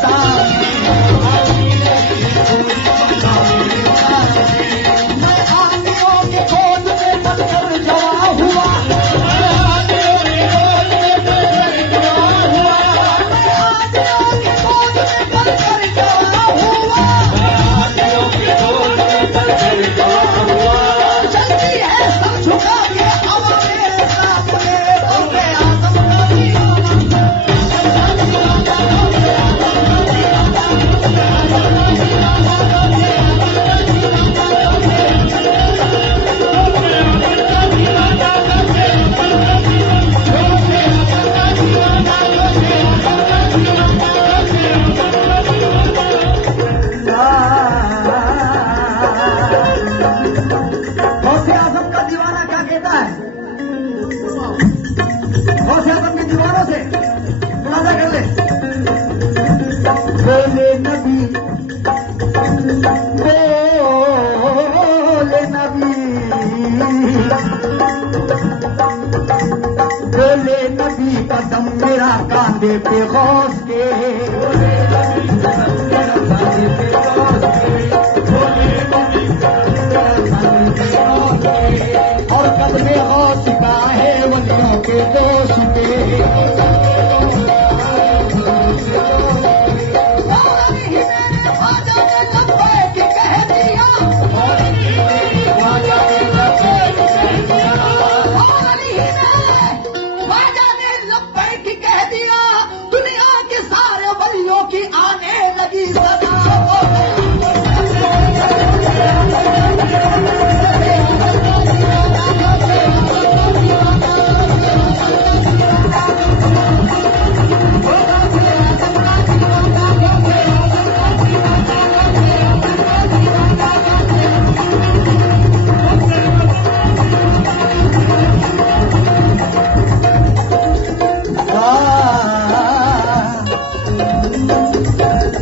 सामने, मैं आंधियों की खोज में बनकर जवां हुआ, मैं आंधियों की खोज में बनकर जवां हुआ, मैं आंधियों की खोज में बनकर जवां हुआ, मैं आंधियों की खोज में बनकर जवां हुआ। चलती है सब झुका के हवा मेरे सामने, तो मैं आदम का दीवाना, गौसे आजम का दीवाना क्या कहता है? गौसे आजम के दीवानों से मुनाजा कर ले। बोले नबी, बोले नबी, बोले नबी कदम मेरा कांधे पे गौस के, बोले नबी कदम मेरा कांधे पे गौस के, बोले नबी कदम मेरा कांधे पे गौस के, और कदमे गौस का है वलियों के दोष के। दुनिया के सारे वलियों की आने लगी सदा।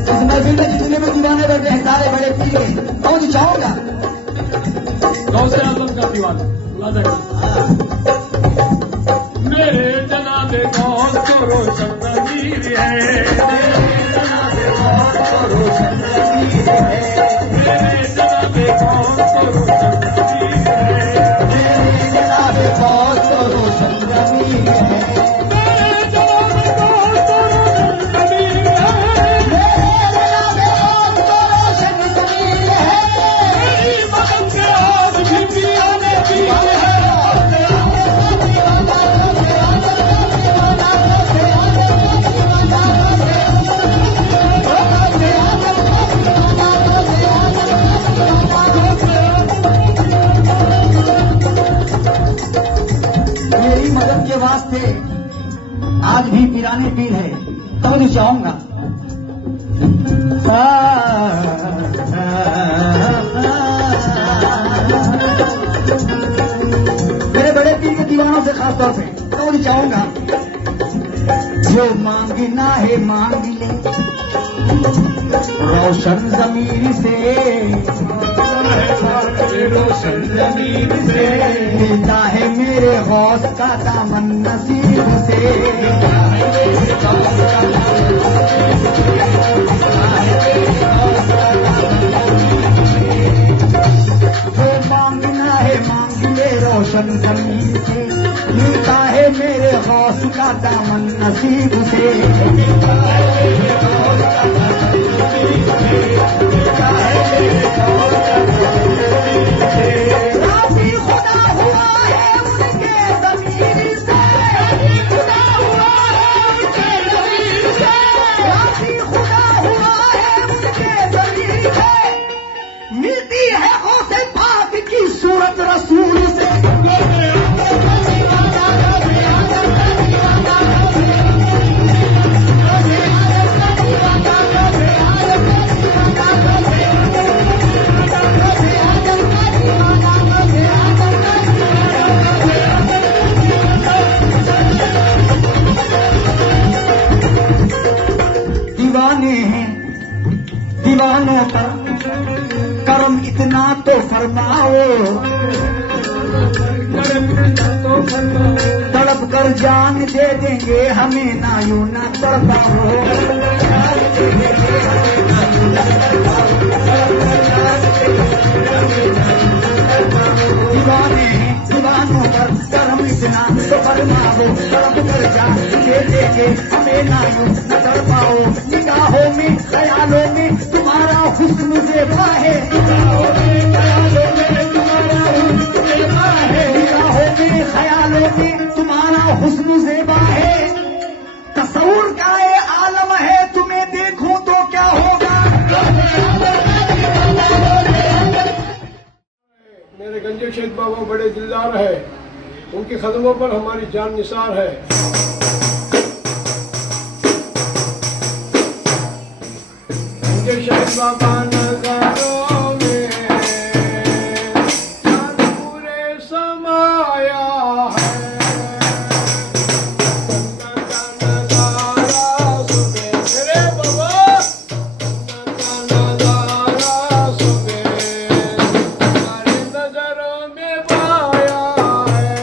इस महफिल में जितने भी दीवाने बैठे हैं सारे बड़े पी गए, कौन चाहूंगा? गौसे आजम का दीवाना मुनाजा कर। मेरे जनाबे गौस को रोशन नज़ीर है, मेरे जनाबे गौस को रोशन नज़ीर है, मेरे जनाबे गौस को रोशन नज़ीर है, मेरे जनाबे गौस को रोशन ज़मीर है, मेरे जनाबे गौस को रोशन नज़ीर है, मेरे जनाबे गौस को रोशन ज़मीर है। मेरी मदद के आज भी पियाने की है। मेरी मदद के वास्ते आज भी पिराने पीर है, तो नहीं चाहूंगा। मेरे बड़े पीर के दीवानों से खास तौर पे तो नहीं चाहूंगा। जो मांगना है मांग ले रोशन ज़मीर से, रोशन ज़मीर से मिलता है मेरे गौस का दामन नसीब से। जो मांगना है मांग ले रोशन ज़मीर से, मिलता है मेरे गौस का दामन नसीब से। राज़ी खुदा हुआ है उनके ज़मीर से, खुदा हुआ है उनके ज़मीर से, राज़ी खुदा हुआ है उनके ज़मीर से। मिलती है गौसे पाक की सूरत रसूल से। दीवानों पर कर्म इतना तो फरमाओ, तड़प कर जान दे देंगे हमें, ना यूं ना तड़पाओ। दीवानों पर कर्म इतना तो फरमाओ, तड़प कर जान दे देंगे हमें, ना यूं न तड़पाओ। निगाहों में ख्यालों में तुम्हारा हुस्न ज़ेबा है, निगाहों में ख्यालों में तुम्हारा हुस्न ज़ेबा है, निगाहों में ख्यालों में तुम्हारा हुस्न ज़ेबा है। तसव्वुर का ये आलम है, तुम्हें देखूं तो क्या होगा। मेरे गंजे शेख बाबा बड़े दिलदार है, उनकी कदमों पर हमारी जान निसार है। गंजे शेख बाबा नज़रों में पूरे समाया है, नज़ारा सुबह मेरे बाबा, नज़ारा सुबह हमारी नजरों में पाया है।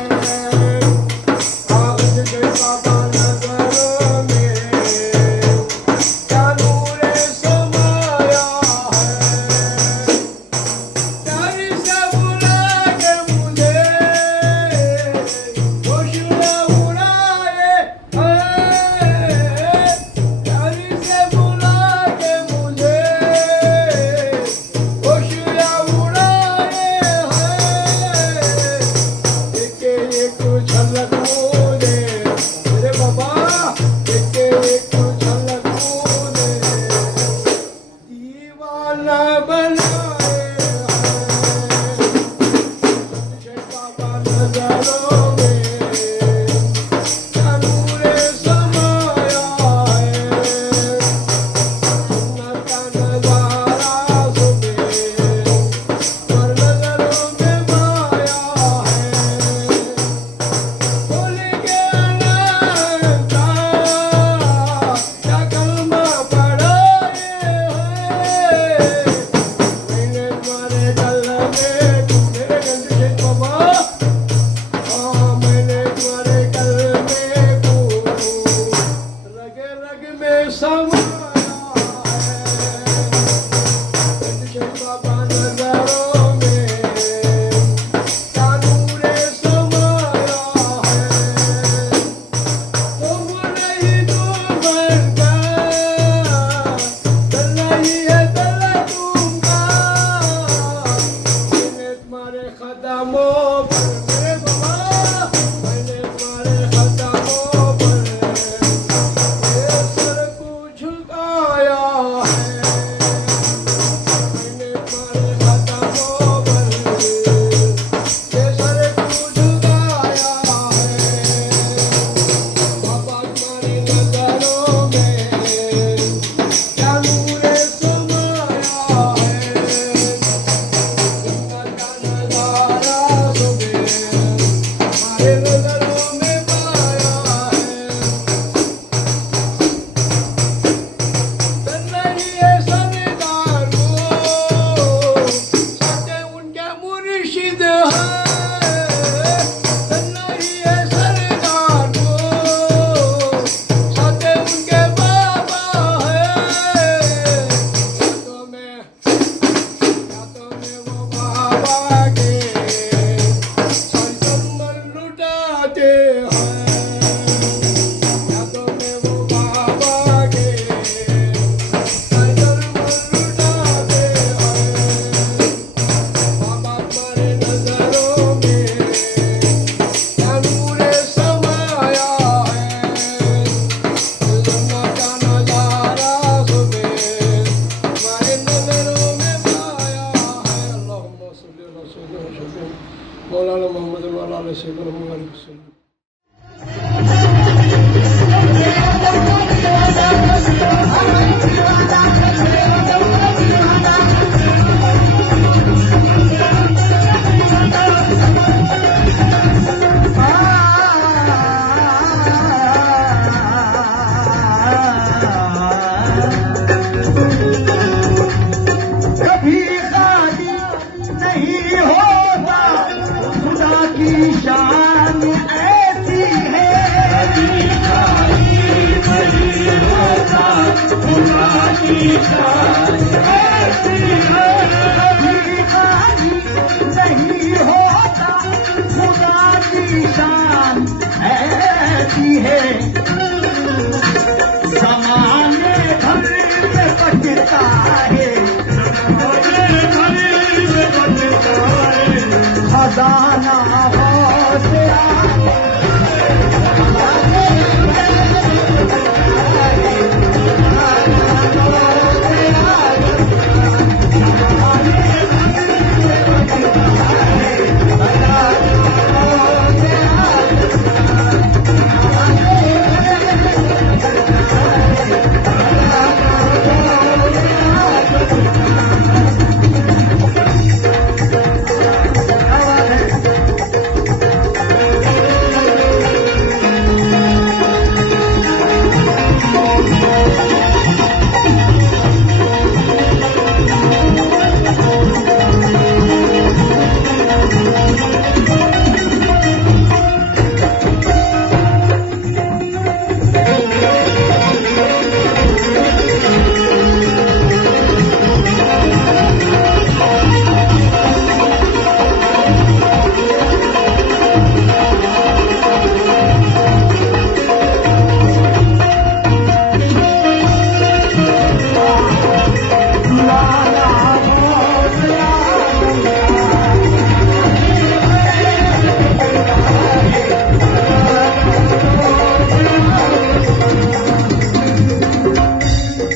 गंजे शेख बाबा नज़रों में क्या नूर समाया है। प्यारी से बुला के मुझे खुशियाँ उड़ाए है, प्यारी से बुला के मुझे खुशियाँ उड़ाए है। एक झलक मुझे मेरे बाबा, एक झलक मुझे दीवाना बनाए है। शेख बाबा नज़रों में क्या नूर समाया है, सुन्नत का नज़ारा सुबह पर नज़रों में माया है। भूल गया ना था क्या कलमा पढ़ाए है, मैंने तुम्हारे गल में मेरे गंजे शेख बाबा, मैंने तुम्हारे गल में रग रग में समाया है। गंजे शेख बाबा नज़रों में क्या नूर समाया है। तुम नहीं तुम का दल नहीं है दल तुमका, मैंने तुम्हारे कदमों पर मेरे बाबा, मैंने तुम्हारे कदमों पर ये सर को झुकाया है। मैंने तुम्हारे कदमों पर ये सर को झुकाया है। बाबा तुम्हारी नज़रों में क्या नूर समाया है, सुन्नत का नज़ारा सुबह हमारे नज़रों में पाया है। नहीं है सरदार को सच्चे उनके मुर्शिद है, नहीं है सरदार को सच्चे उनके बाबा है। यादों में वो बाबा के सरसम्मर लुटाते हैं, यादों में वो बाबा के सरसम्मर लुटाते हैं। बाबा तुम्हारे नज़रों में क्या नूर समाया है, सुन्नत का नज़ारा सुबह हमारे नज़रों में पाया है। अल्लाहुम्मा सल्ली अला सय्यिदना मुहम्मद मौलाना मोहम्मद व अला आलिहि सय्यिदना मुहम्मद। की शान ऐसी है। भिखारी नहीं होता, खुदा की शान ऐसी है। ज़माने भर में बचता है, खजाना हौसला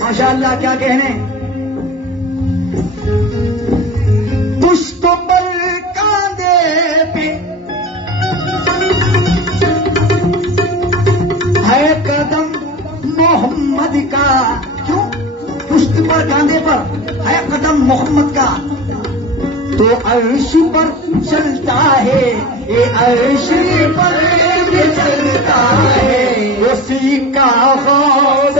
माशाअल्लाह, क्या कहने। पुष्प पर कांधे पे है कदम मोहम्मद का। क्यों? पुष्प पर कांधे पर है कदम मोहम्मद का, तो अर्श पर चलता है, ये अर्श पर भी चलता है, उसी का खौफ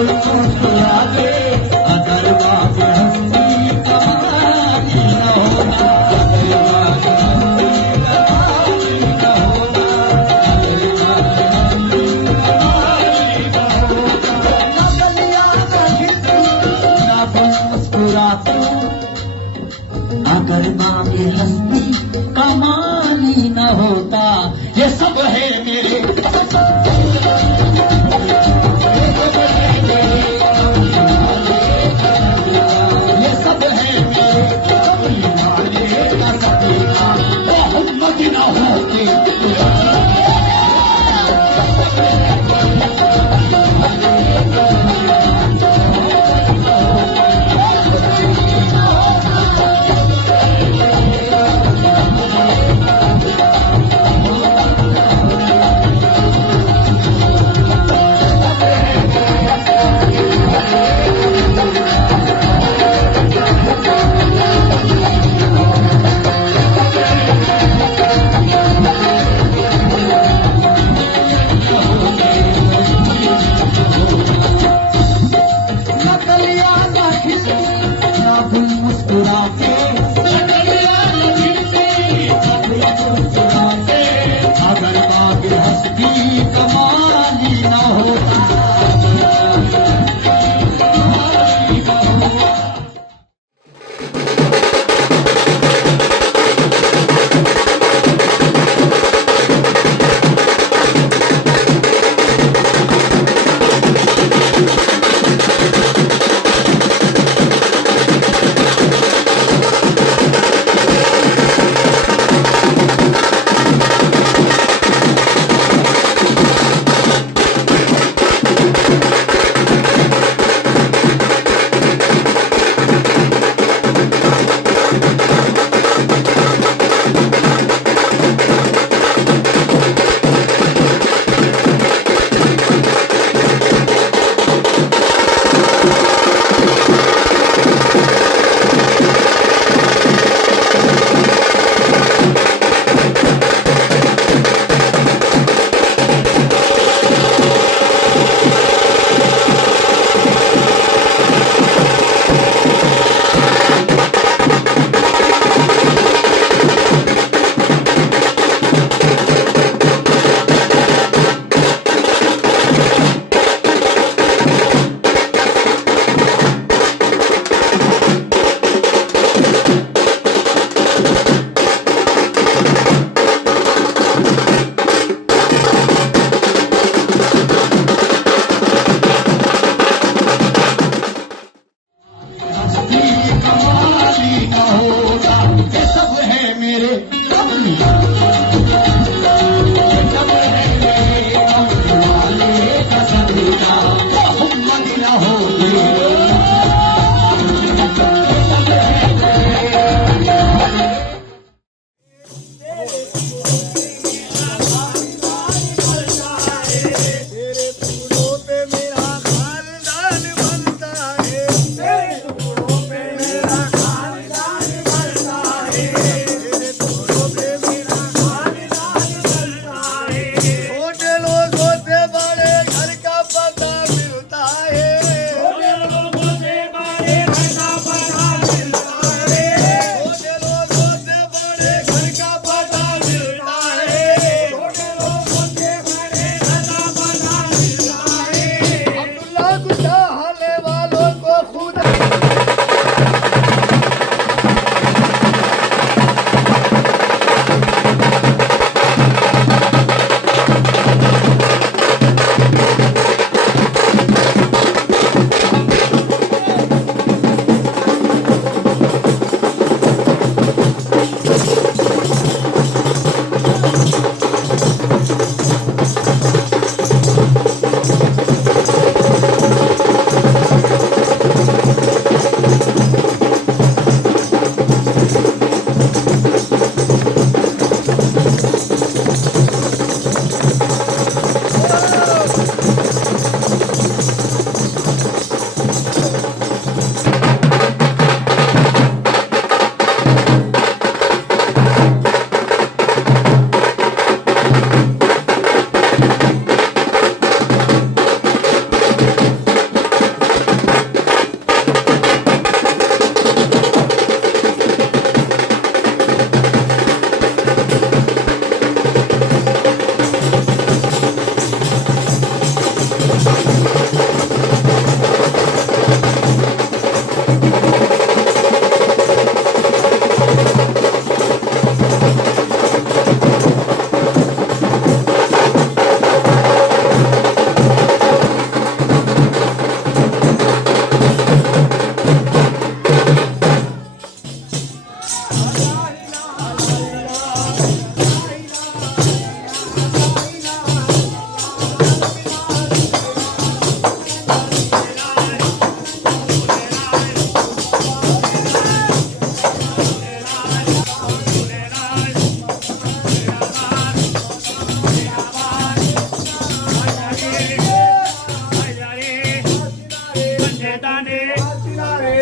कोई मुस्कुरा दे अगर बात हंसी कहानी न होना अगर बात हंसी कहानी न होना अगर बात हंसी कहानी न होना न गलियां न खिड़की न मुस्कुराती अगर बात हंसी कमानी न होता ये सब है मेरे ये सब है मेरे मोहम्मद न होते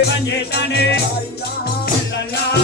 पंजे तने अल्लाह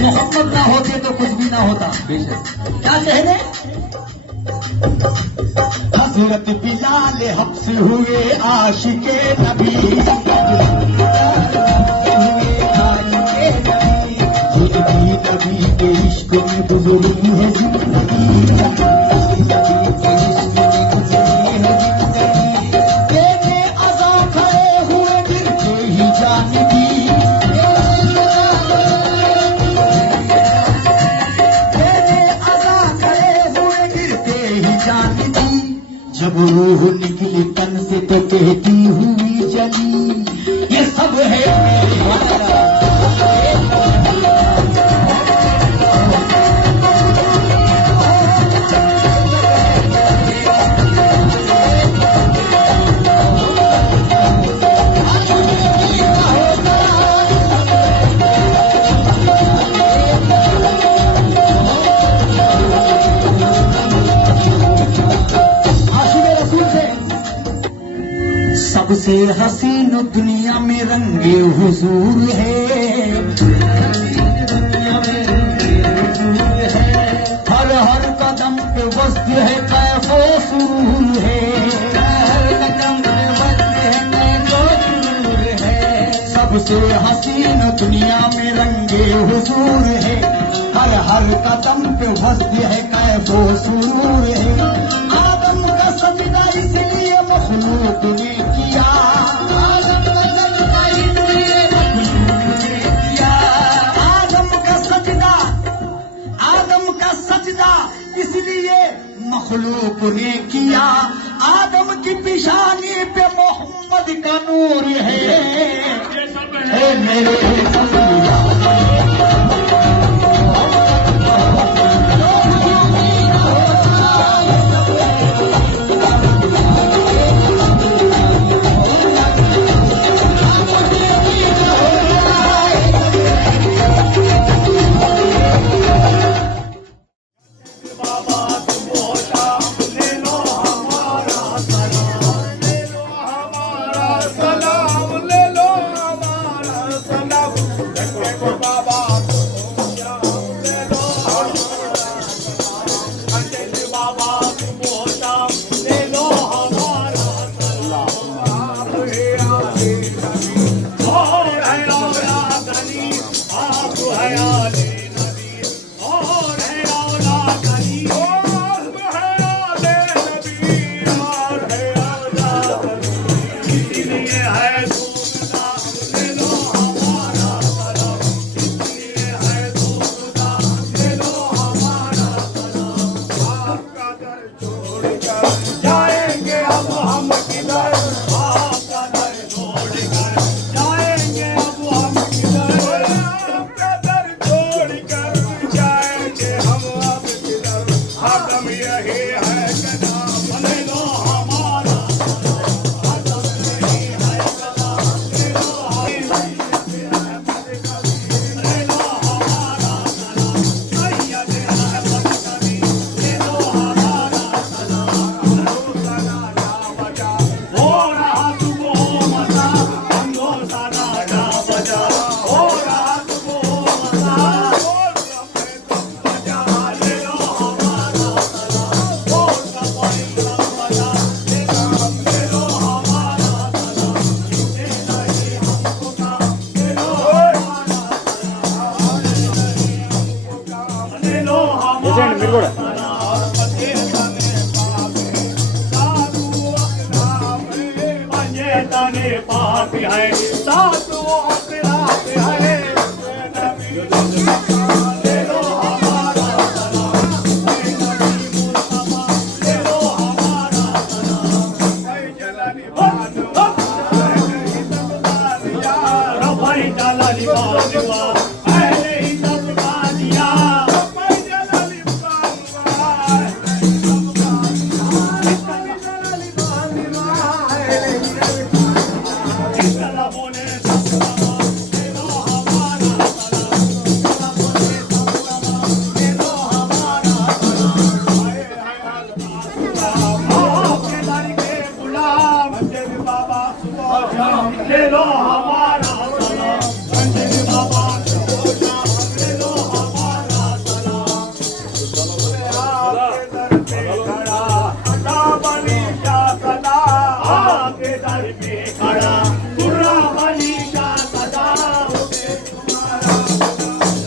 मोहम्मद ना होते तो कुछ भी ना होता। क्या कहने हजरत बिलाल हब्स हुए आशिके नबी, खुद भी नबी के इश्क में गुजरी है जिंदगी। जब रूह निकली तन से तो कहती हुई जली, ये सब है सबसे हसीन दुनिया में रंगे हुजूर है, हर हर कदम पे वस्त है कैफो सुरूर है, हर कदम पे वस्त है कैफो सुरूर है। सबसे हसीन दुनिया में रंगे हुजूर है, हर हर कदम पे वस्त है कैफो सुरूर है। आदम का सजदा इसलिए मखलूक ने किया, आदम का सजदा इसलिए मखलूक ने किया। आदम का सजदा इसलिए मखलूक ने किया। आदम की पेशानी पे मोहम्मद का नूर है, मेरे भी है, साथ वो आखिरात है। ले लो हमारा सलाम, ऐ नबी मुस्तफा, ले लो हमारा सलाम, ऐ जलाली बादवा, रफ़ाई जलाली बादवा, अहले हिजब बादिया, रफ़ाई जलाली बादवा, इतना बोले सलाम, ले लो हमारा सलाम, इतना बोले सलाम, ले लो हमारा सलाम, आए आपके दर के गुलाम, अंजन बाबा सुबह शाम, ले लो हमारा सलाम, अंजन बाबा सुबह शाम, ले लो हमारा सलाम। आपके दर पे खड़ा बनी शाह सदा, आपके दर पे खड़ा बुरा बनी शाह सदा, उसे तुम्हारा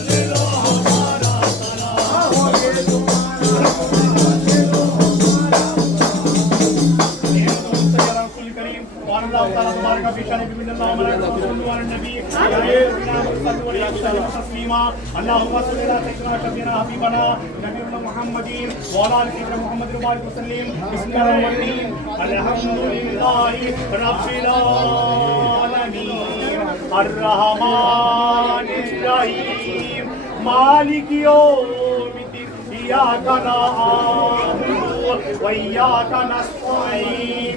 ले लो हमारा सलाम, उसे तुम्हारा ले लो हमारा रसूल करीम और अल्लाह ताला तुम्हारे का पेशान बिस्मिल्लाह सल्लल्लाहु अलैहि नबी तस्लीमा अल्लाहुम्मा सल्ली अला सय्यिदना शफीना हबीबना नबीना मुहम्मदीन व अला आलि मुहम्मद मुबारक वसल्लम बिस्मिल्लाहिर्रहमानिर्रहीम अल्हम्दुलिल्लाहि रब्बिल आलमीन अर्रहमानिर्रहीम मालिकि यौमिद्दीन इय्याका नअबुदु व इय्याका नस्तईन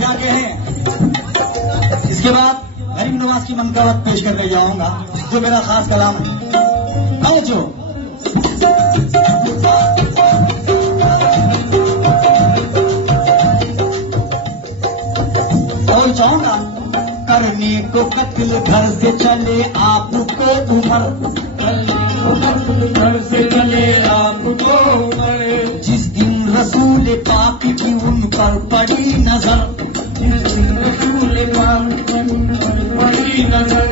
क्या कहें? इसके बाद गरीब नवाज की मनकबत पेश करने जाऊंगा जो मेरा खास कलाम है। जो और चाहूंगा करने को कत्ल घर से चले आपको उमर, घर से चले आपको उमर, जिस दिन रसूल पाक की उन पर पड़ी नजर, रसूल पाक पड़ी नजर,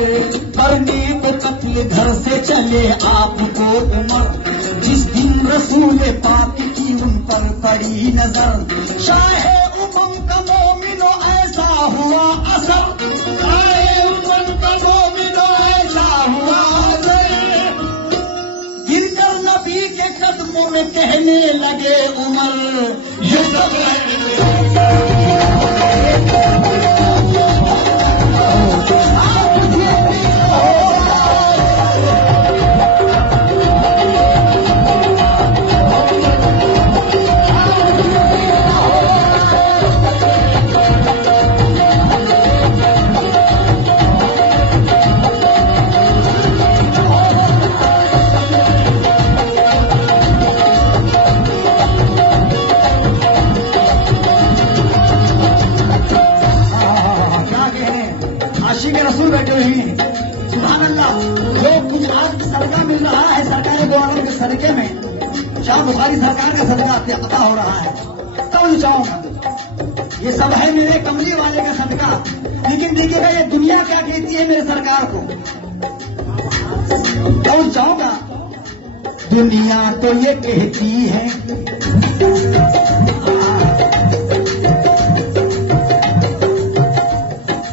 करने को कत्ल घर से चले आपको उमर, जिस दिन रसूल पाक की उन पर पड़ी नजर, शाहे उमम का मोमिनो ऐसा हुआ असर, शाहे उमम का मोमिनो ऐसा हुआ असर, गिरकर नबी के कदमों में कहने लगे उमर, ये सब मिल रहा है सरकारी गवर्नमेंट के सदके में, शाह बुखारी सरकार का सदका अता हो रहा है, समझ चाहूंगा ये सब है मेरे कमली वाले का सदका। लेकिन देखिएगा ये दुनिया क्या कहती है मेरे सरकार को, समझ चाहूंगा। दुनिया तो ये कहती है,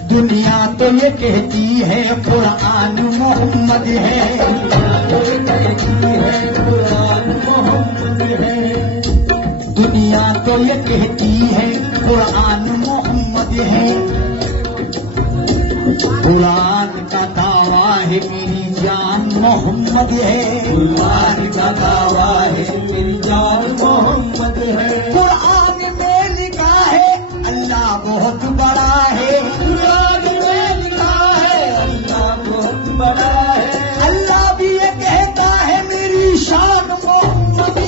दुनिया तो ये कहती है कुरान मोहम्मद है, कुरान मोहम्मद है। दुनिया तो ये कहती है कुरान मोहम्मद है, कुरान का दावा है मेरी जान मोहम्मद है, कुरान का दावा है मेरी जान मोहम्मद है। कुरान में लिखा है अल्लाह बहुत बड़ा है, कुरान में लिखा है अल्लाह बहुत बड़ा है। अल्लाह भी ये कहता है मेरी शान मोहम्मद है।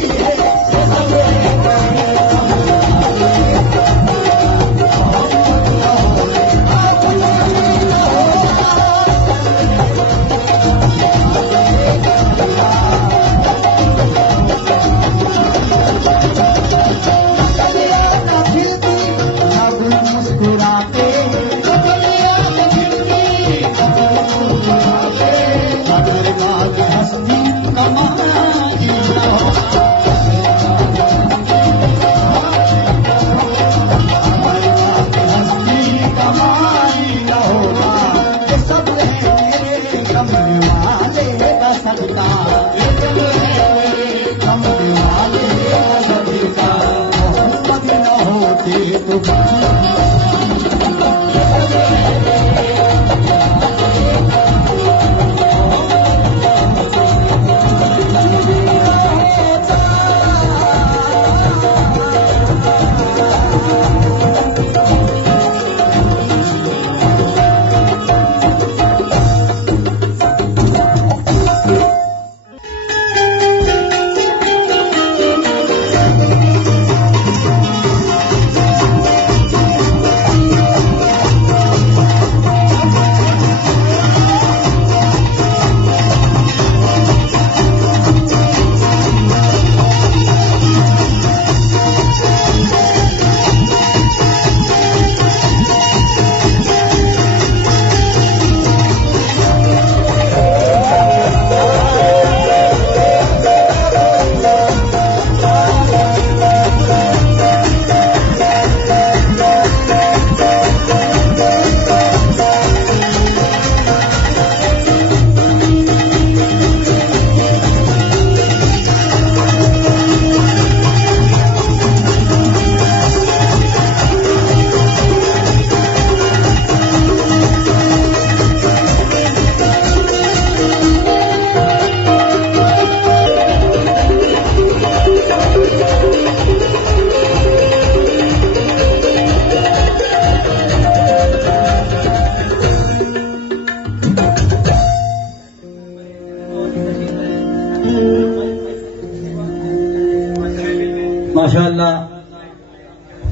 माशाअल्लाह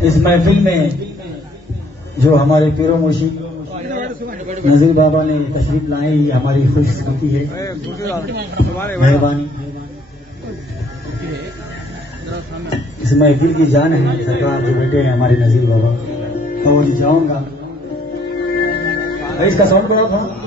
इस महफिल में जो हमारे पीरो मुर्शिद नजीर बाबा ने तशरीफ लाए, ये हमारी खुशकिस्मती है, मेहरबानी। इस महफिल की जान है सरकार जो बेटे हैं हमारे नजीर बाबा, तो वो जाऊंगा इसका साउंड बढ़ा था।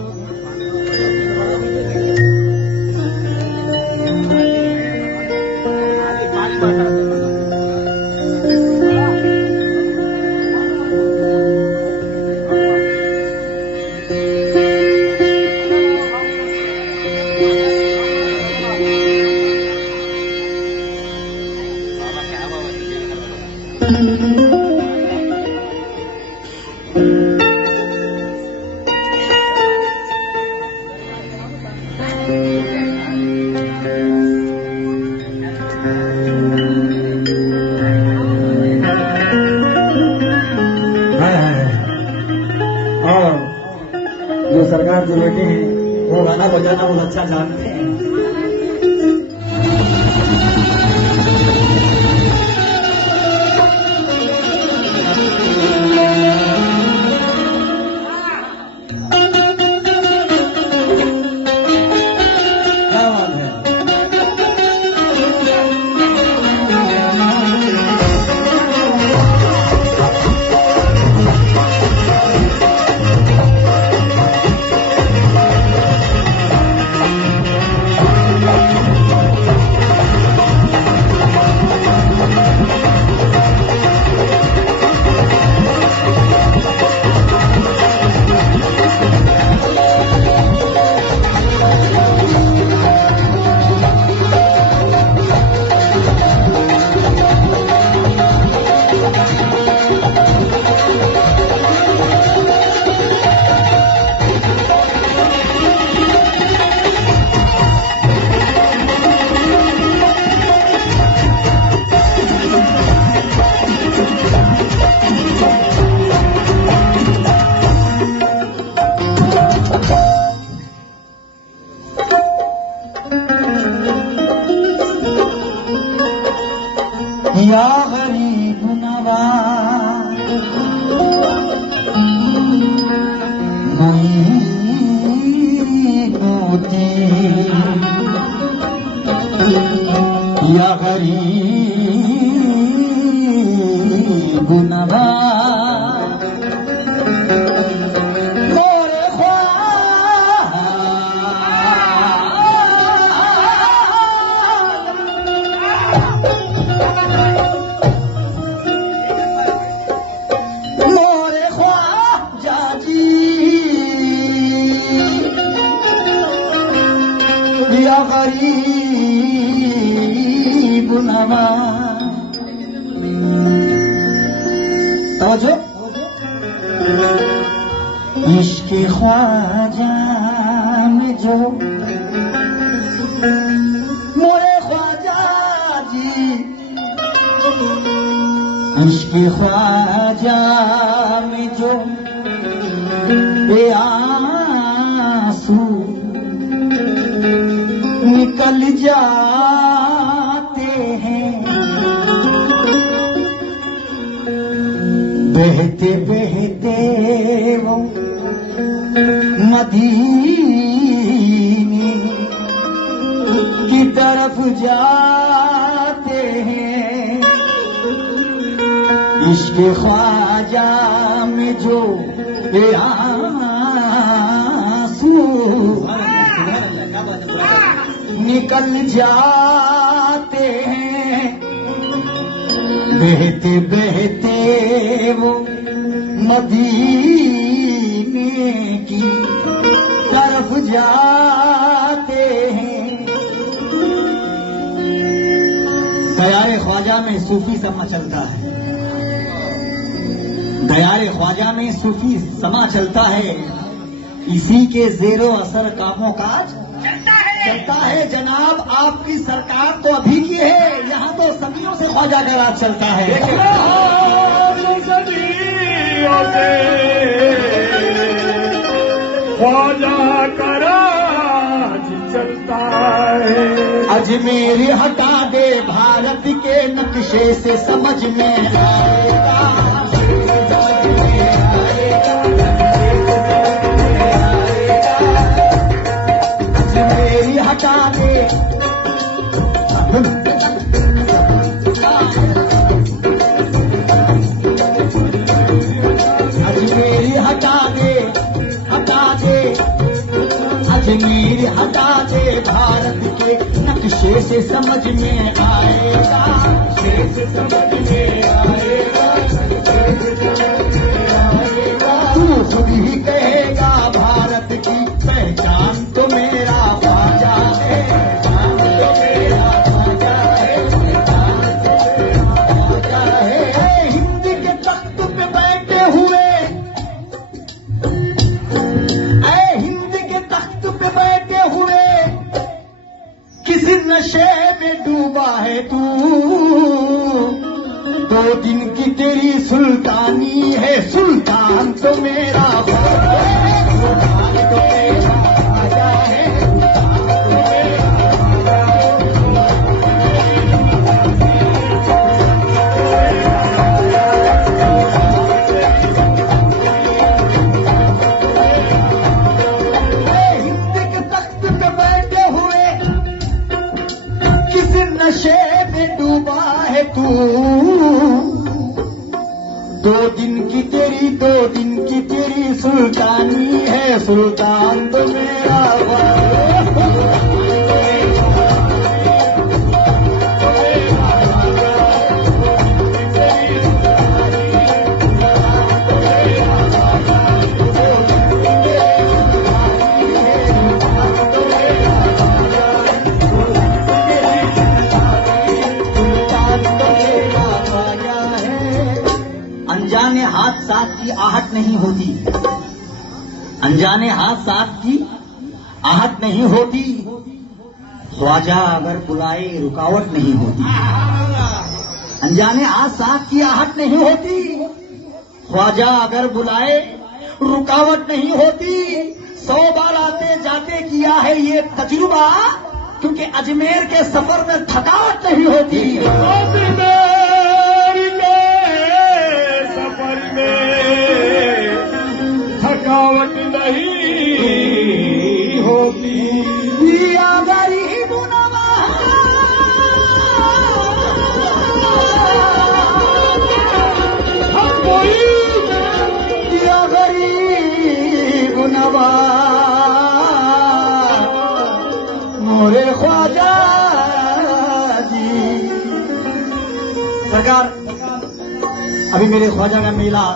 जो सरकार जो बेटे हैं वो गाना बजाना बहुत अच्छा जानते हैं। क्या बात है। या गरीब नवाज मोती या गरीब नवाज मोरे ख्वाजा जी या गरीब नवाज तवज्जो इश्क ख्वाजा में जो मोरे ख्वाजा जी इश्क ख्वाजा में जो आंसू निकल जाते हैं बहते बहते वो मदीने की तरफ जाते हैं इश्क ख्वाजा में जो आंसू निकल जाते हैं बहते बहते वो मदीने की तरफ जाते हैं। दयारे ख्वाजा में सूफी समा चलता है, दयारे ख्वाजा में सूफी समा चलता है, इसी के जेरो असर कामों काज चलता है। जनाब आपकी सरकार तो अभी की है, यहाँ तो सदियों से ख्वाजा का राज चलता है। सदियों से ख्वाजा का राज चलता है। अजमेर हटा दे भारत के नक्शे से समझ में आएगा। हटा दे अजमेरी हटा दे अजमेर हटा दे भारत के नक्शे से समझ में आएगा, से समझ में आएगा। तू खुद ही कहेगा भारत की पहचान तो मेरा ख्वाजा है, हिंद के तख्त पे बैठे हुए, हिंद के तख्त पे बैठे हुए किसी नशे में डूबा है तू। 2 दिन की तेरी सुल्तानी है, सुल्तान तो मेरा ख्वाजा है, सुल्तान तो मेरा ख्वाजा है। हिंद के तख्त पे बैठे हुए किसी नशे में डूबा है तू। 2 दिन की तेरी सुल्तानी है, सुल्तान तो मेरा अनजाने हाथ साथ की आहट नहीं होती, अनजाने हाथ साथ की आहट नहीं होती। ख्वाजा अगर बुलाए रुकावट नहीं होती, अनजाने हाथ साथ की आहट नहीं होती। ख्वाजा अगर बुलाए रुकावट नहीं होती। 100 बार आते जाते किया है ये तजुर्बा, क्योंकि अजमेर के सफर में थकावट नहीं होती। नहीं होती। या गरीब हम कोई या गरीब नवाज मोरे ख्वाजा जी। सरकार, अभी मेरे ख्वाजा का मेला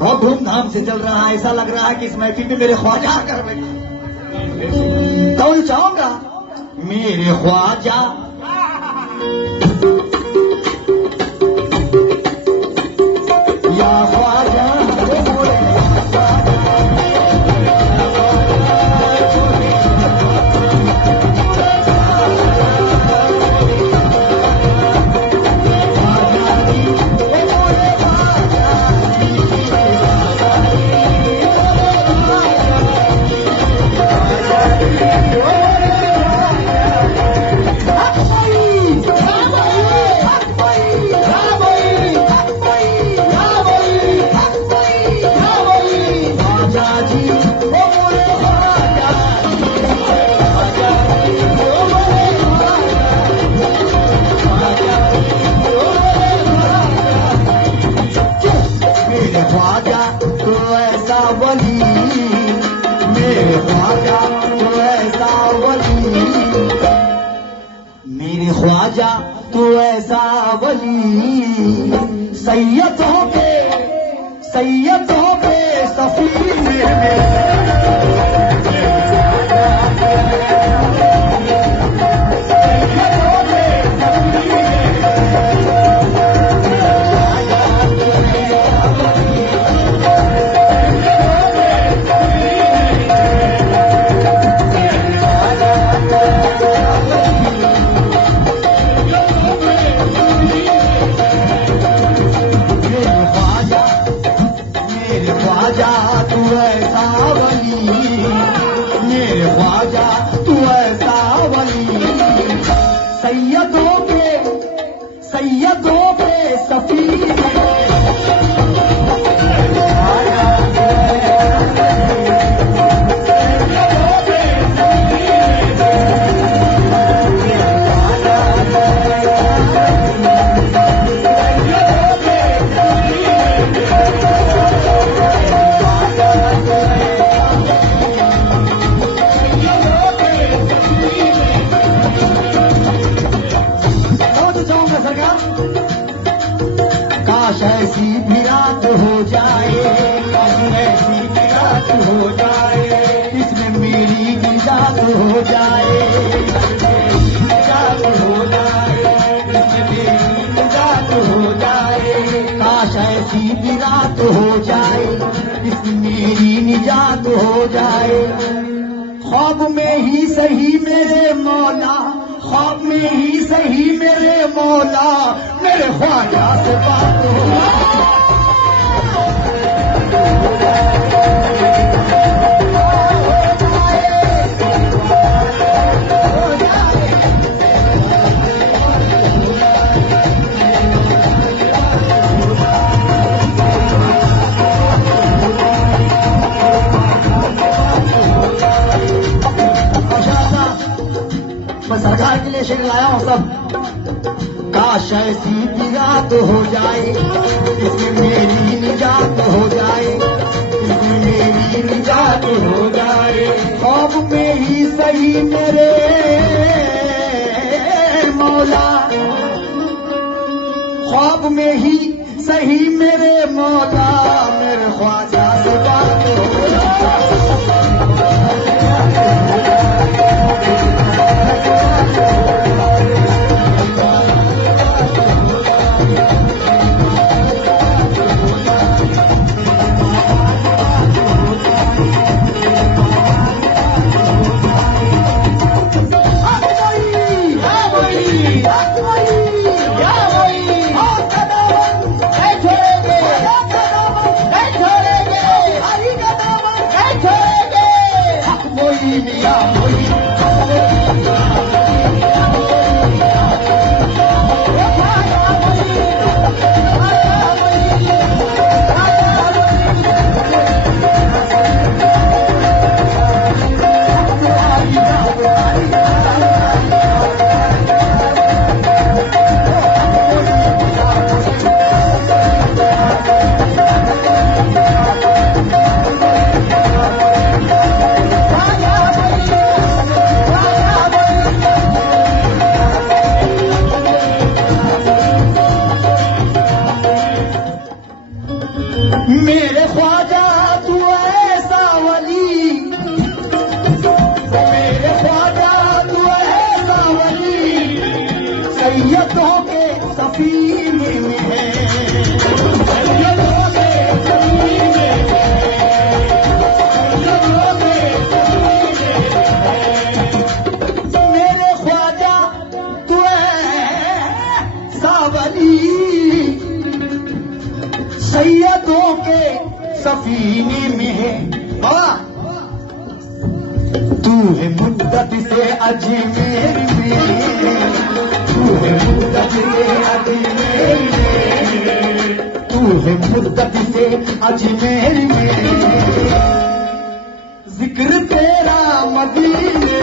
बहुत धूमधाम से चल रहा है। ऐसा लग रहा है कि इस महफिल में मेरे ख्वाजा कर बैठे। तो चाहूंगा मेरे ख्वाजा या ख्वाजा ख्वाजा तू ऐसा वली सैयदों पे सफी सैयदों पे सफी काश ऐसी भी रात हो जाए, ऐसी भी रात हो जाए, इसमें मेरी निजात हो जाए, निजात हो जाए, इसमें मेरी निजात हो जाए। काश ऐसी भी रात हो जाए, इसमें मेरी निजात हो जाए। ख्वाब में ही सही मेरे मौला, ख्वाब में ही सही मेरे मौला, मेरे ख्वाजा से बात हो। मैं सरकार के लिए शेर लाया हूँ सब। काश ऐसी भी रात हो जाए, इसमें मेरी निजात हो जाए, इसमें मेरी निजात हो जाए। ख्वाब में ही सही मेरे मौला, ख्वाब में ही सही मेरे मौला, मेरे ख्वाजा से बात हो जाए। नहीं छोड़ेंगे सैयदों के सफीने में है, सैयदों के सफीने में है, सैयदों के सफीने में है। मेरे ख्वाजा तू सावली सैयदों के सफीने में है। तू है मुद्दत से अजमेर में, तू है मुद्दत से अजमेर में, तू है मुद्दत से अजमेर में, जिक्र तेरा मदीने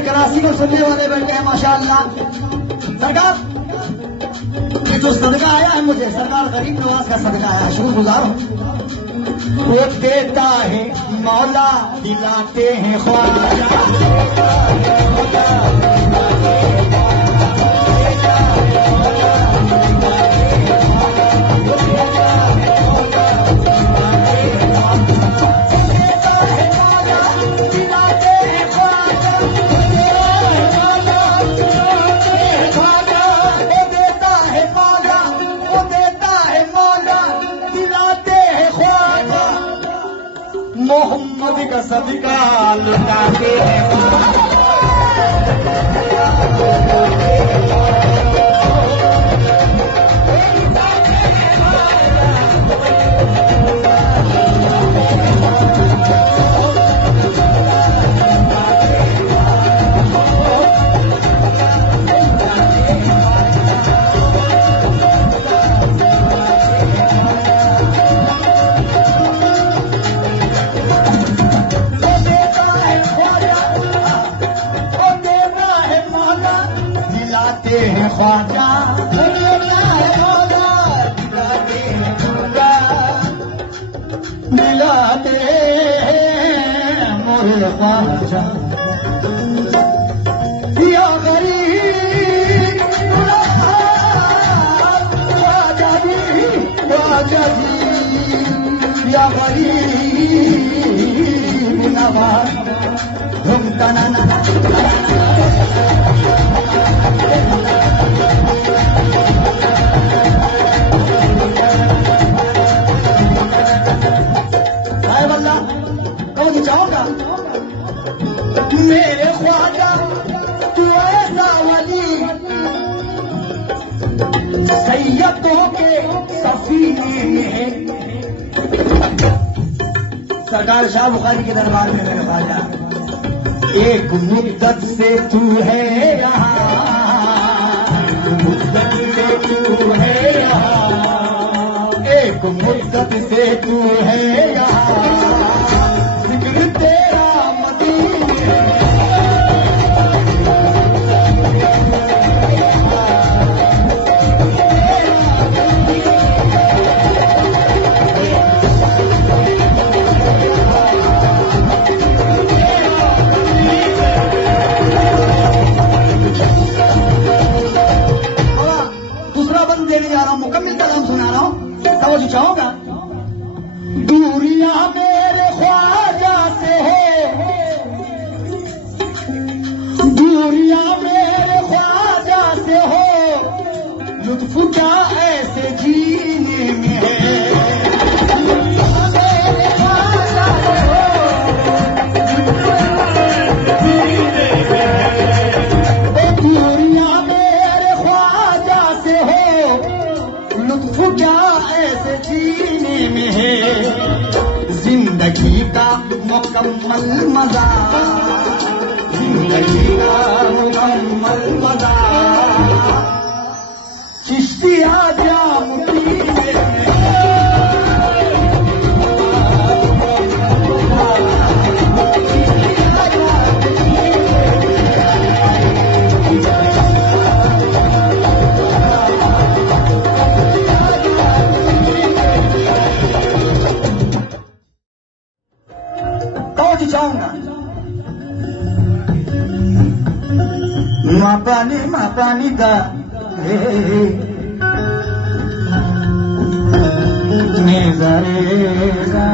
कराची को सुनने वाले बैठे हैं माशाअल्लाह। सरकार ये जो सदका आया है मुझे, सरकार गरीब नवाज का सदका आया, शुक्रगुजार हूँ। वो देता है मौला, दिलाते हैं ख्वाजा। मोहम्मद का सदका लुटाते हैं। ख्वाजा मिलाते मोरे ख्वाजा या गरीब ख्वाजा जी या गरीब नवाज घूमता ना चाहूंगा मेरे ख्वाजा तू ऐसा वली सैयदों के सफीने में। सरकार शाह बुखारी के दरबार में मेरे ख्वाजा एक मुद्दत से तू है यहाँ, मुद्दत से तू है यहाँ, एक मुद्दत से तू है यहाँ, तेरा मदीने दूसरा बंद देने जा रहा हूं, मुकम्मल कलाम सुना रहा हूं, तवज्जो चाहूंगा। दूरियां मेरे ख्वाजा से है, दूरियां मेरे ख्वाजा से हो, लुत्फ क्या ऐसे जीने में है। दूरियां मेरे ख्वाजा से हो, दूरियां मेरे ख्वाजा से हो, लुत्फ क्या ऐसे जीने में है। जिंदगी का मुकम्मल मजा, जिंदगी का मुकम्मल मजा, चिश्तिया जामुती चाहूंगा। मापानी का नेज़ारेगा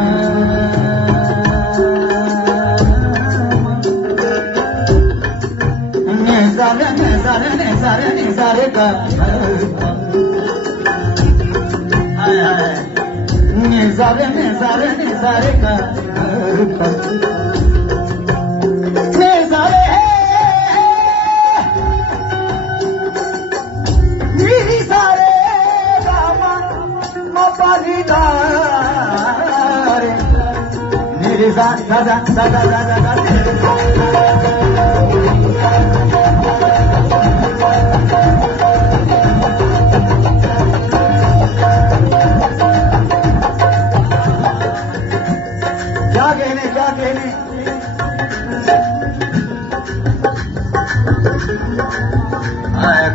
नेज़ारे का नेज़ारे का क्या कहने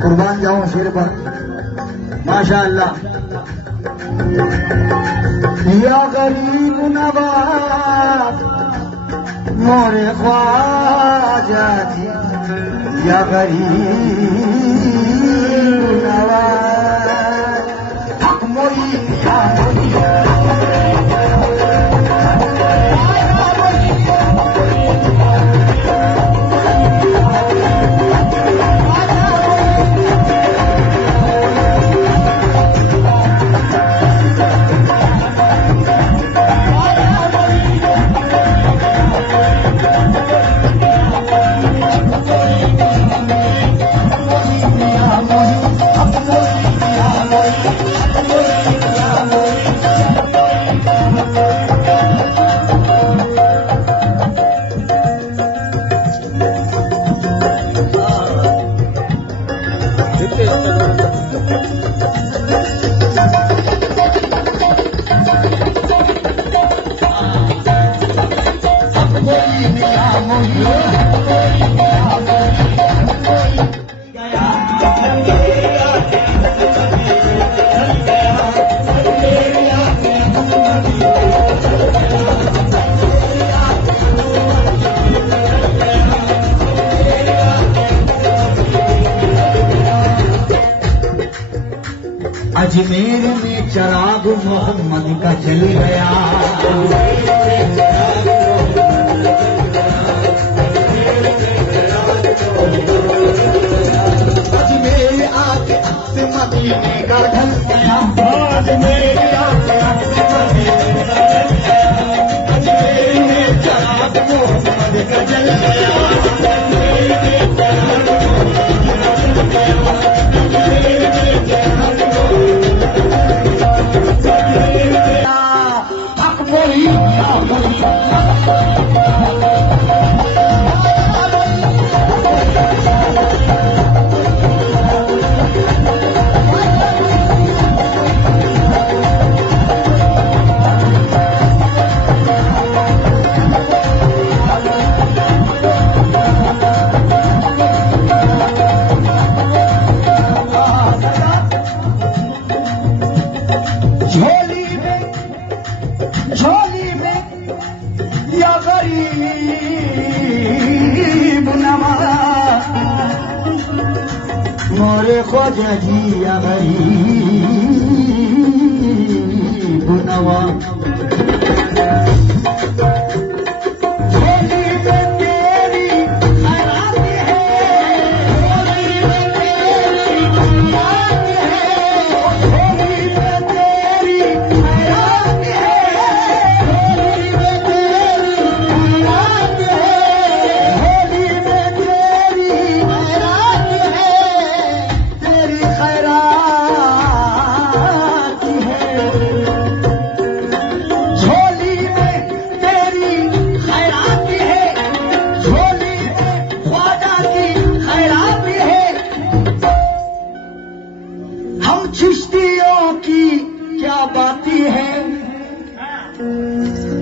कुर्बान जाऊं शेर पर, माशाअल्लाह। या गरीब नवाज मोरे ख्वाजा जी, या गरीब नवाज हक मोई कोई मिला मोही अजमेर में चराग मोहम्मद का जल गया। अजमेर आके अक्स मदीने का ढल गया। अजमेर आके अक्स मदीने का ढल गया। अजमेर में चराग मोहम्मद का जल गया। अजमेर में चराग मोहम्मद का जल गया। अजमेर में चराग झोली में या गरीब नवाज मोरे ख्वाजा जी या गरीब नवाज। झोली में तेरी खैरात है। झोली में तेरी खैरात है। झोली में तेरी खैरात है। चिश्तियों की क्या बाती है।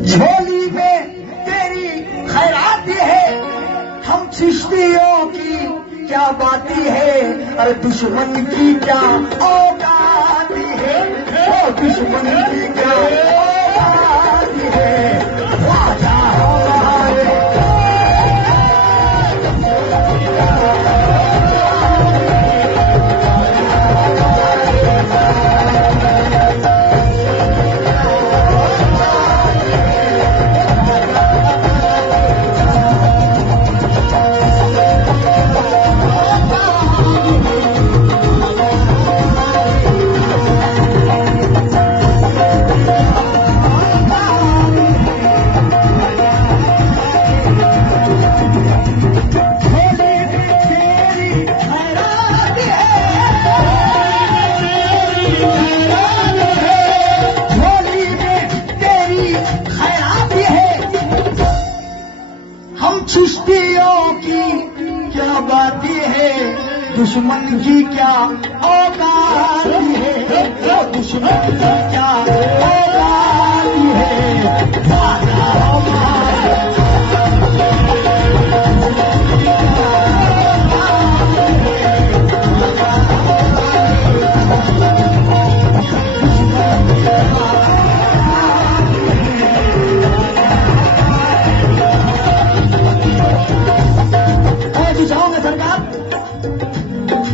झोली में तेरी खैरात है। हम चिश्तियों की क्या बाती है। अरे दुश्मन की क्या औकात है। ओ दुश्मन की क्या औकात है। ख्वाजा हमारे चिश्तियों की क्या बाती है। दुश्मन की क्या औकात है। दुश्मन की क्या औकात है। ख्वाजा हमारे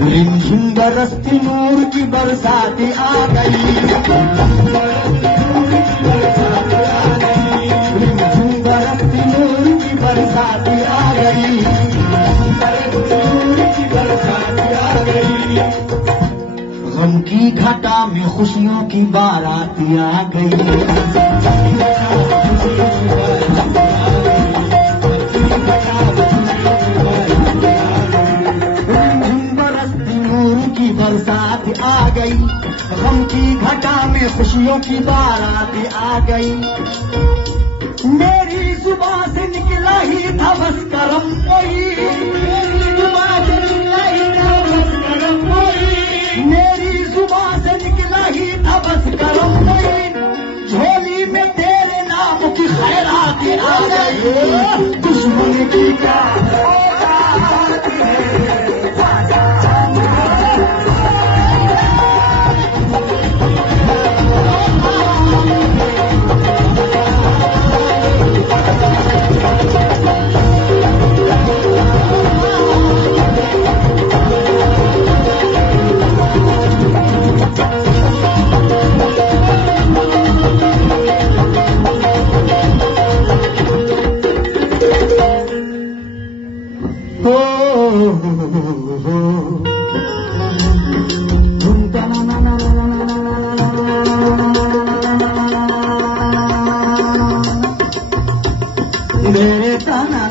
रिमझिम बरसती नूर की बरसात आ गई। रिमझिम बरसती नूर की बरसात आ गई। गम की घटा में खुशियों की बारात आ गई। बरसात आ गई। गम की घटा में खुशियों की बारात आ गई। मेरी जुबान से निकला ही था बस करम कोई। मेरी जुबान से निकला ही था बस करम कोई। मेरी जुबान से निकला ही था बस करम कोई। झोली में तेरे नाम की खैरात आ दुश्मन की क्या औकात है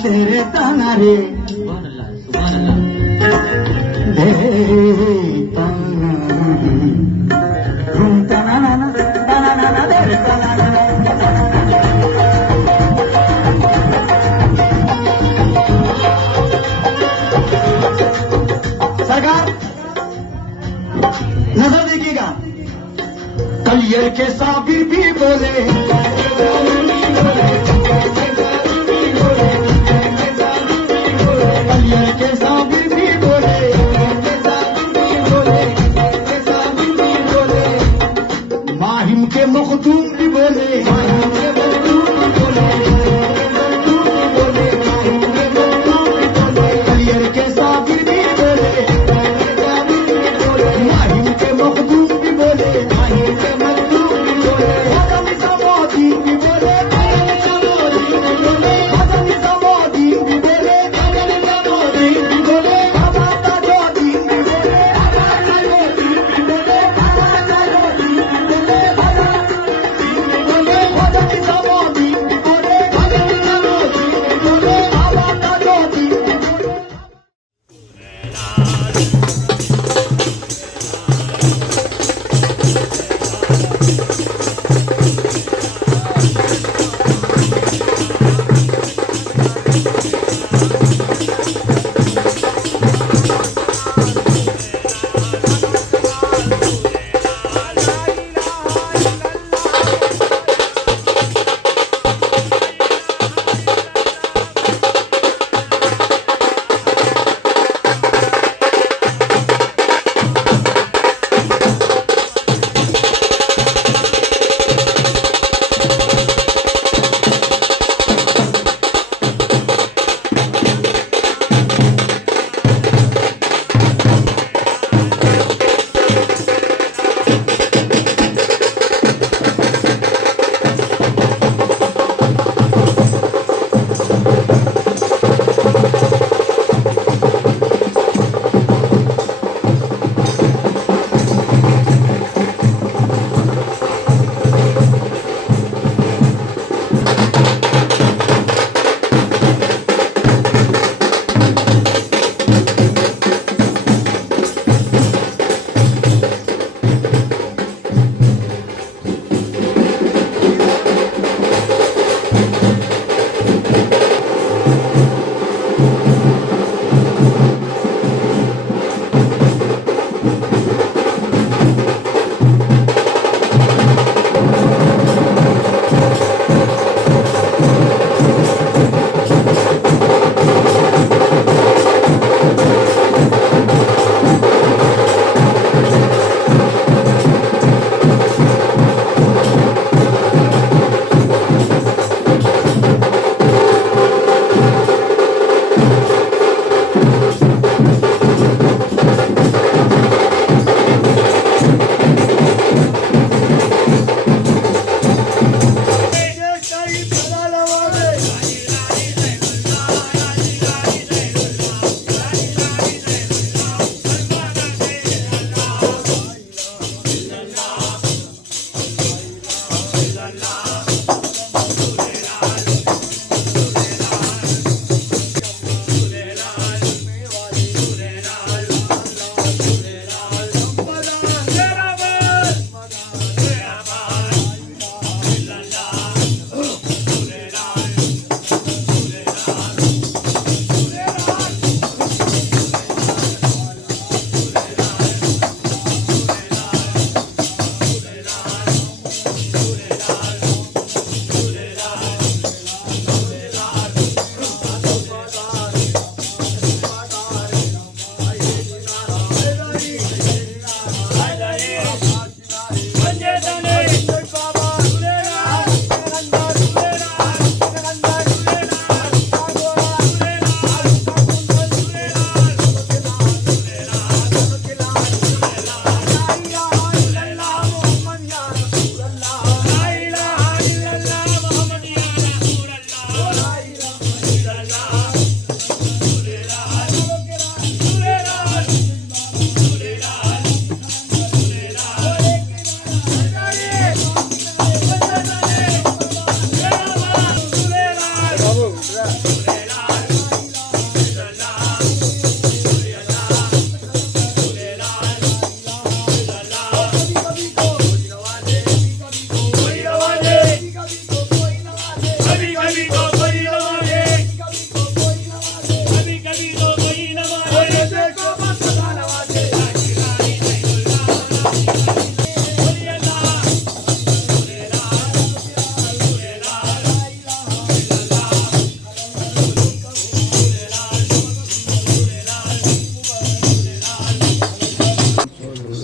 तेरे ताना रे सरकार नजर देखिएगा कलियर के साबिर भी बोले के मखदूम भी बोले कलियर के साबिर भी बोले माहिम के मखदूम भी बोले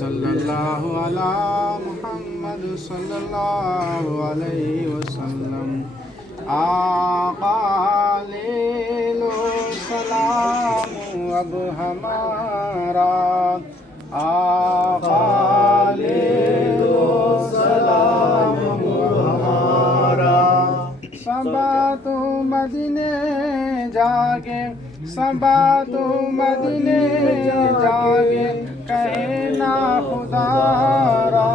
सल्लल्लाहु अला मुहम्मद सल्लल्लाहु अलैहि वसल्लम। आका ले लो सलाम अब हमारा, आका ले लो सलाम अब हमारा। सबा तो मदीने जाके, सबा तो मदीने जाके कहे ना खुदारा।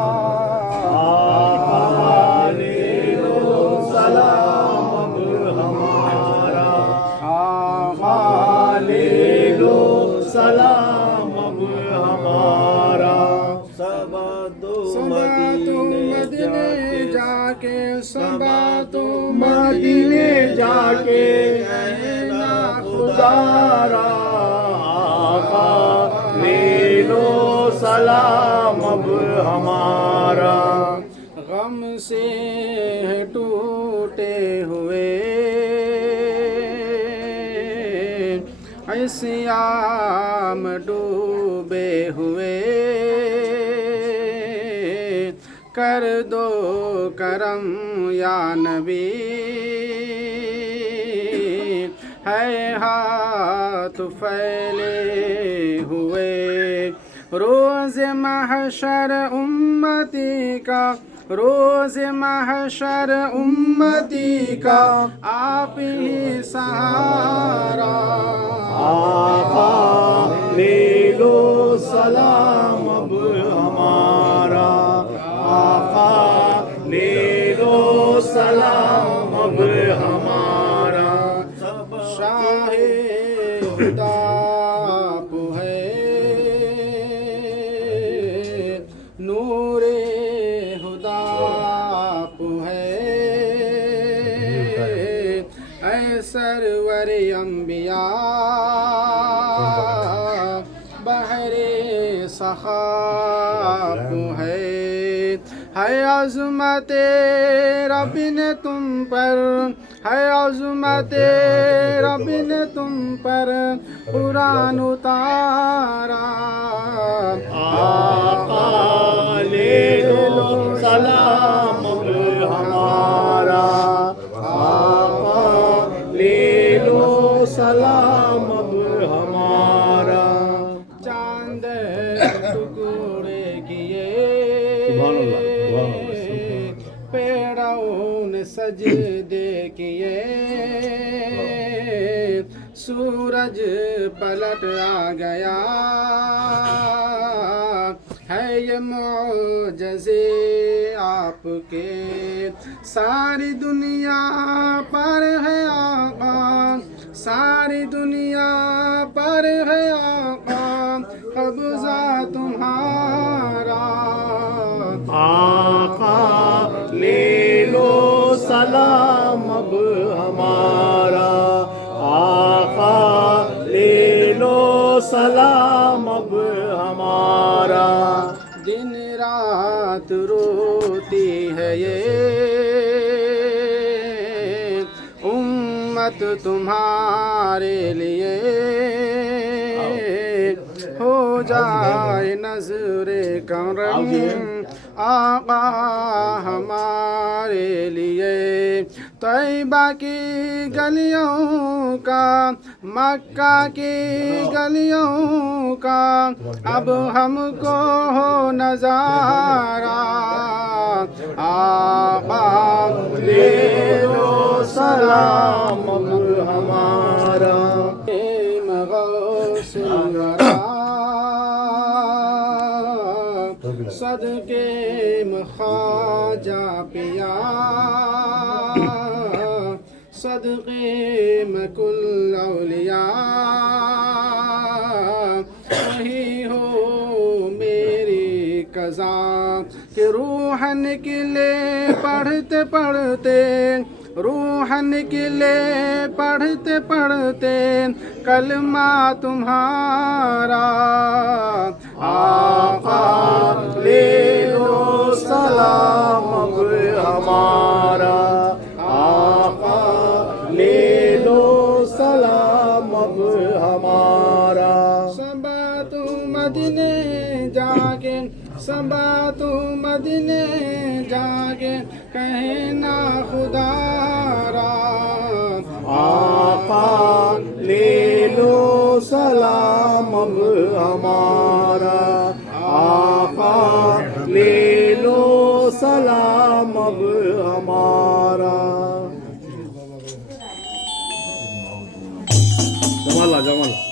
आका ले लो सलाम अब हमारा, आका ले लो सलाम अब हमारा। सबा तो मदीने जाके, सबा तो मदीने जाके कहना खुदारा। आका ले लो सलाम अब हमारा। गम से टूटे हुए ऐसियाम डूबे हुए, कर दो करम या नबी, है हाथ फैले हुए। रोज महशर उम्मती का, रोज महशर उम्मती का आप ही सहारा। आका ले लो सलाम अब हमारा, आका ले लो सलाम अब हमारा। शाहे खुदा आप है, नूरे खुदा आप है, ऐ सरवर अंबिया बहरे सखाप है अज़मत रब्बी ने तुम पर, है अज़मत रब्बी ने तुम पर कुरान उतारा। आका ले लो सलाम अब हमारा, आका ले लो सलाम अब हमारा। चांद टुकड़े किए पेड़ों ने सजदे किए, सूरज पलट आ गया, है ये मौजज़े आपके। सारी दुनिया पर है आका, सारी दुनिया पर है आका, कब्ज़ा तुम्हारा। आका ले लो सलाम अब हमारा, आका ले लो सलाम अब हमारा। दिन रात रोती है ये उम्मत तुम्हारे लिए, हो जाए नज़रे करम आका हमारे लिए। तैयबा की गलियों का, मक्का की गलियों का अब हमको हो नज़ारा। आका ले लो सलाम अब हमारा। सदके ख्वाजा पिया, सदक़े में कुल औलिया वही हो मेरी कज़ा कि रूह निकले पढ़ते पढ़ते रूह निकले पढ़ते पढ़ते कलमा तुम्हारा आका ले लो सलाम अब हमारा आका ले लो सलाम अब हमारा सबा तू मदीने जाके सबा तू मदीने जाके कहना खुदारा आका ले लो सलाम अब हमारा आका ले लो सलाम अब हमारा जमाला जमाला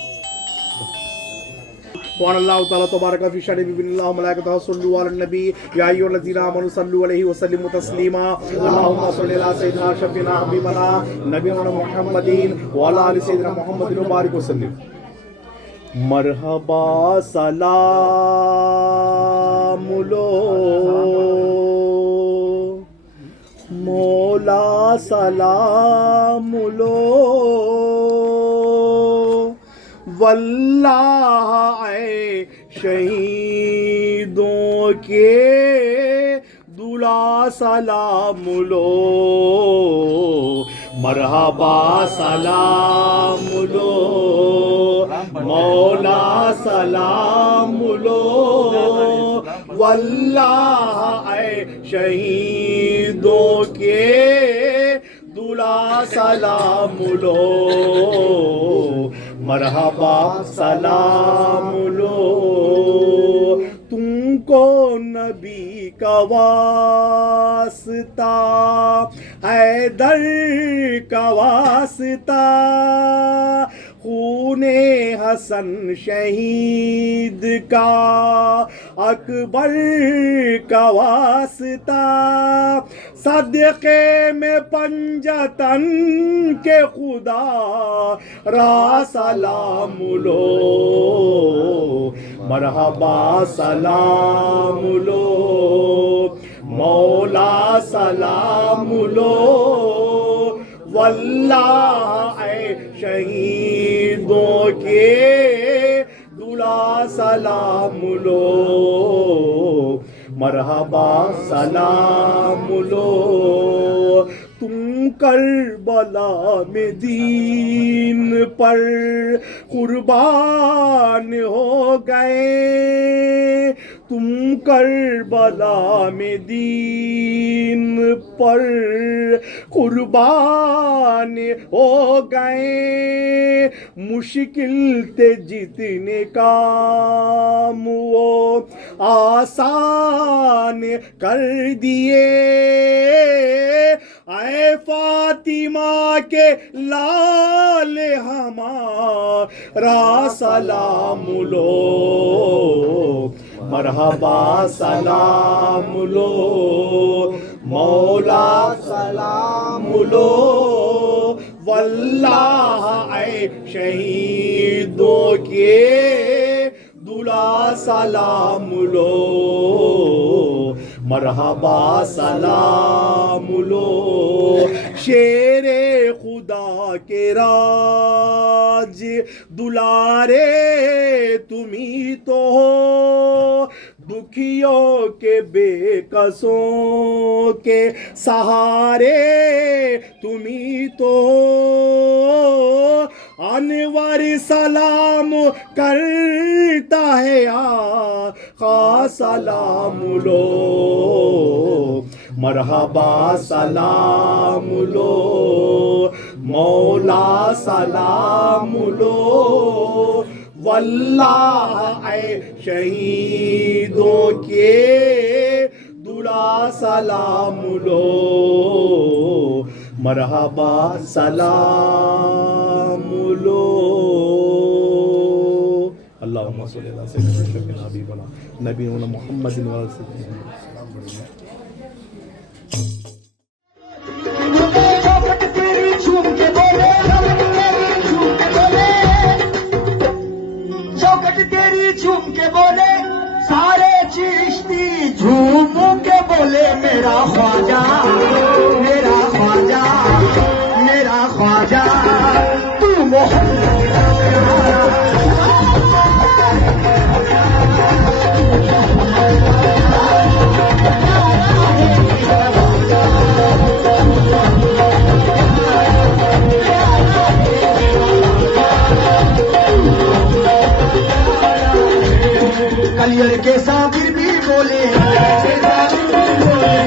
सुभान अल्लाह ताला तबारक फी शान बिल्लाह मलाइकतहु सल्लु अलन नबी या अय्युहल्लज़ीना आमनु सल्लु अलैहि व सल्लिमु तस्लीमा अल्लाहुम्मा सल्लि अला सय्यिदिना शफीना हबीबना नबीना मुहम्मदीन व अला आलि सय्यिदिना मुहम्मदिन व बारिक वसल्लिम मरहबा सलाम लो मौला सलाम लो वल्लाह ऐ शहीदों के दुला सलाम लो मरहबा सलाम लो मौला सलाम लो वल्लाह ऐ शहीदों के दुला सलाम लो मरहबा सलाम लो तुमको नबी का वास्ता हैदर का वास्ता खूने हसन शहीद का अकबर का वास्ता सदक़े में पंजतन के खुदा रा सलाम लो मरहबा सलाम लो मौला सलाम लो वल्लाह ऐ शहीदों के दुला सलाम लो मरहबा सलाम लो तुम करबला में दीन पर कुर्बान हो गए तुम करबला में दीन पर कुर्बान हो गए मुश्किल थे जितने काम वो आसान कर दिए ऐ फातिमा के लाल हमारा सलाम लो मरहबा सलाम लो मौला सलाम लो वल्लाह ऐ शहीदों के दुला सलाम लो मरहबा सलाम लो शेरे खुदा के राज दुलारे तुम्ही तो हो दुखियों के बेकसों के सहारे तुम्ही तो हो अनवर सलाम करता है आका सलाम लो मरहबा सलाम लो मौला सलाम लो वल्लाह ऐ शहीदों के दुला सलाम लो मरहबा सलाम लो अल्लाहुम्मा सल्लि अला सय्यिदिना हबीबना नबीना मुहम्मदिन व चौखट तेरी झूम मेरा ख्वाजा, मेरा ख्वाजा, मेरा ख्वाजा, तू मोहम्मद का प्यारा। कलियर के साबिर भी बोले,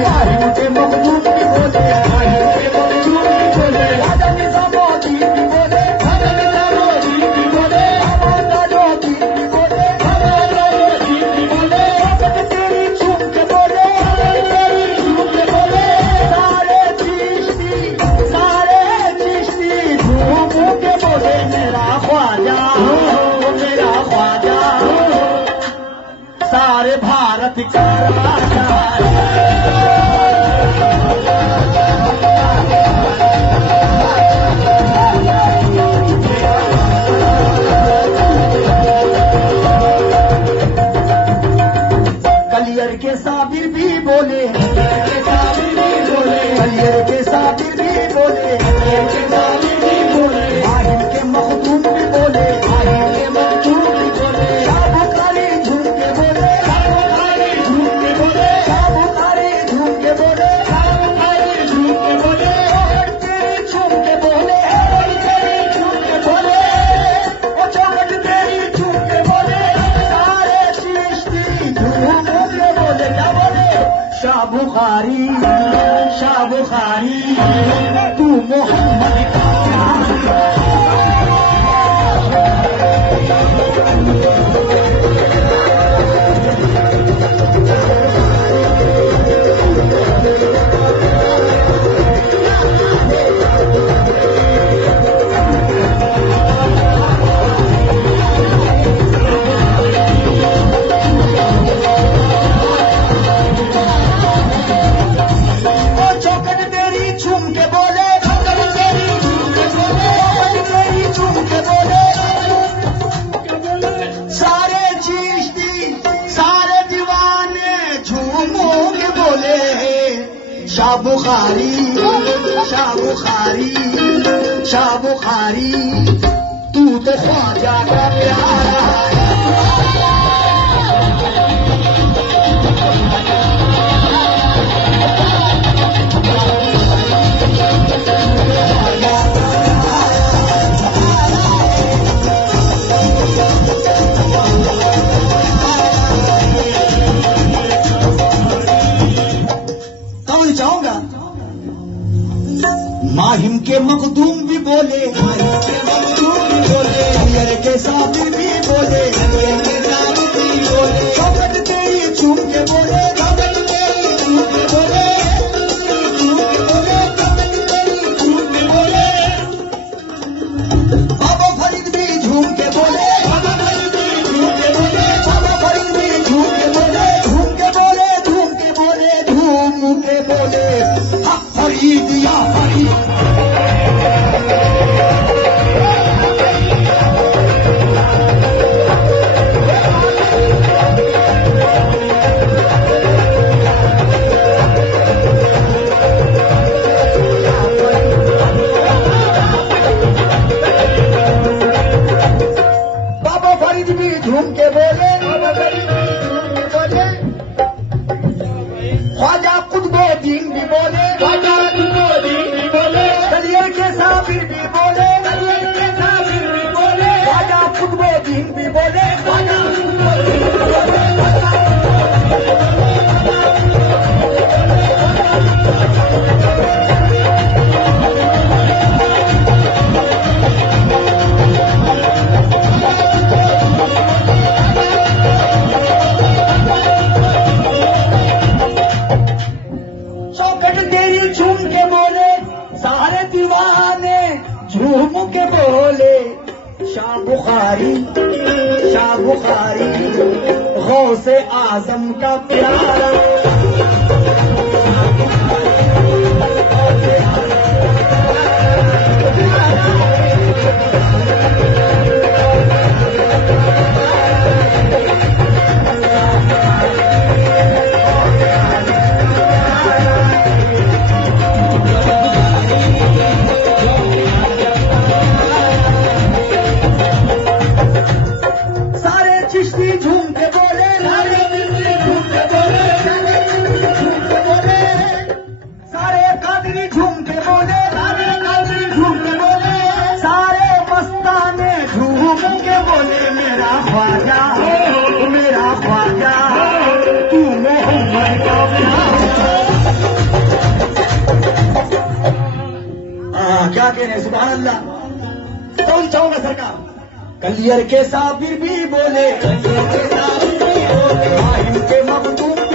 वाहियों के मखदूम भी बोले, राजा निजामुद्दीन भी बोले, शौकत तेरी झूम के बोले, सारे चिश्ती झूम के बोले मेरा ख्वाजा, मेरा ख्वाजा, सारे भारत का राजा। कलियर के साबिर भी बोले, कलियर के साबिर भी बोले, माहिम के मखदूम भी बोले, शाबुखारी झूम के बोले, शाबुखारी झूम के बोले, चौकट तेरी झूम के बोले, ओ चौकट तेरी झूम के बोले, सारे चिश्ती झूम के बोले, क्या बोले? शाबुखारी, शाबुखारी, तू मोहम्मद का प्यारा। चौकट तेरी झूम के बोले, झूम के बोले, सारे चिश्ती, सारे दीवाने झूमो के बोले, शाबुखारी, शाबुखारी, शाबुखारी, तू तो ख्वाजा का प्यारा। कौन चाहूंगा? माहिम के मखदूम भी बोले, कलियर के साबिर भी बोले, शौकत तेरी झूम के बोले, बाबा फरीद भी झूम के बोले, बाबा फरीद भी झूम के बोले, झूम के बोले, झूम के बोले, हक फरीद या फरीद। बाबा फरीद भी झूम के बोले, ख्वाजा कुतुबुद्दीन भी बोले, कलियर के साबिर भी बोले, ख्वाजा कुतुबुद्दीन भी बोले, चौकट तेरी झूम के बोले, सारे दीवाने झूम के बोले, शाबुखारी, शाबुखारी, गौसे आजम का प्यारा। क्या कह रहे हैं, सुभान अल्लाह। कौन चाहूंगा सरकार। कलियर के साबिर भी बोले, कलियर के साबिर भी बोले, माहिम के मखदूम